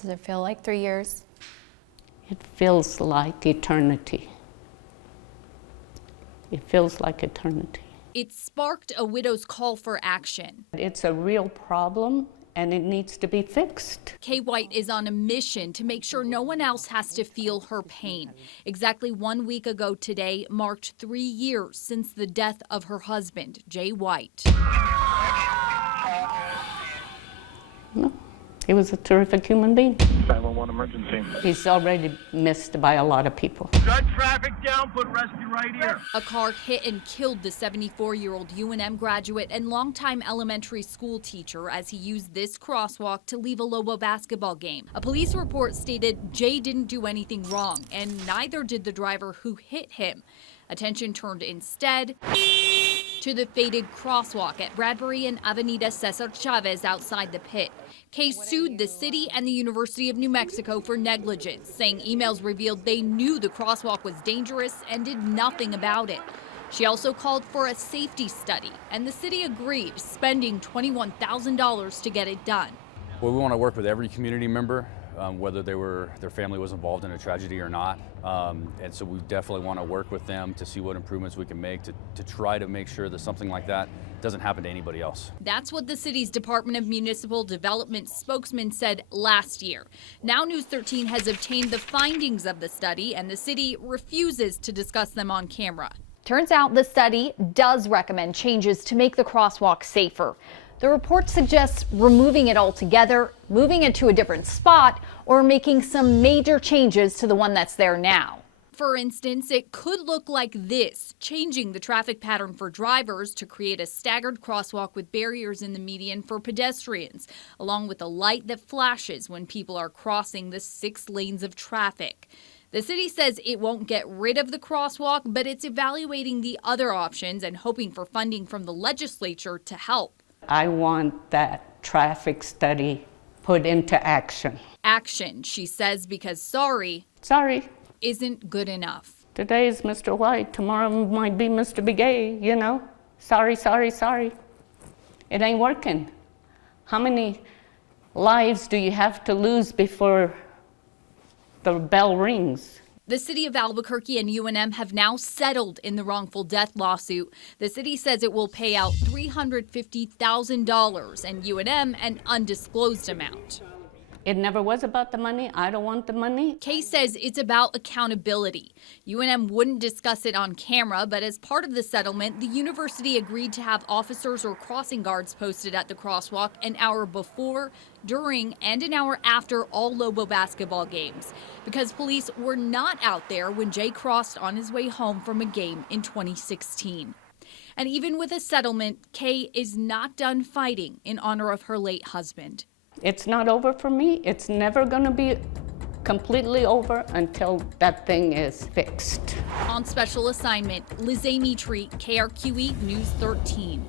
Does it feel like 3 years? It feels like eternity. It feels like eternity. It sparked a widow's call for action. It's a real problem, and it needs to be fixed. Kay White is on a mission to make sure no one else has to feel her pain. Exactly 1 week ago today marked 3 years since the death of her husband, Jay White. No, he was a terrific human being. 911 emergency. He's already missed by a lot of people. Shut traffic down, put rescue right here. A car hit and killed the 74-year-old UNM graduate and longtime elementary school teacher as he used this crosswalk to leave a Lobo basketball game. A police report stated Jay didn't do anything wrong, and neither did the driver who hit him. Attention turned instead to the faded crosswalk at Bradbury and Avenida Cesar Chavez outside the pit. Kay sued the city and the University of New Mexico for negligence, saying emails revealed they knew the crosswalk was dangerous and did nothing about it. She also called for a safety study, and the city agreed, spending $21,000 to get it done. Well, we want to work with every community member, whether their family was involved in a tragedy or not. And so we definitely want to work with them to see what improvements we can make to try to make sure that something like that doesn't happen to anybody else. That's what the city's Department of Municipal Development spokesman said last year. Now News 13 has obtained the findings of the study, and the city refuses to discuss them on camera. Turns out the study does recommend changes to make the crosswalk safer. The report suggests removing it altogether, moving it to a different spot, or making some major changes to the one that's there now. For instance, it could look like this, changing the traffic pattern for drivers to create a staggered crosswalk with barriers in the median for pedestrians, along with a light that flashes when people are crossing the 6 lanes of traffic. The city says it won't get rid of the crosswalk, but it's evaluating the other options and hoping for funding from the legislature to help. I want that traffic study put into action. Action, she says, because sorry isn't good enough. Today is Mr. White, tomorrow might be Mr. Begay, you know? Sorry. It ain't working. How many lives do you have to lose before the bell rings? The city of Albuquerque and UNM have now settled in the wrongful death lawsuit. The city says it will pay out $350,000 and UNM an undisclosed amount. It never was about the money. I don't want the money. Kay says it's about accountability. UNM wouldn't discuss it on camera, but as part of the settlement, the university agreed to have officers or crossing guards posted at the crosswalk an hour before, during, and an hour after all Lobo basketball games, because police were not out there when Jay crossed on his way home from a game in 2016. And even with a settlement, Kay is not done fighting in honor of her late husband. It's not over for me. It's never going to be completely over until that thing is fixed. On special assignment, Liz Amy Treat, KRQE News 13.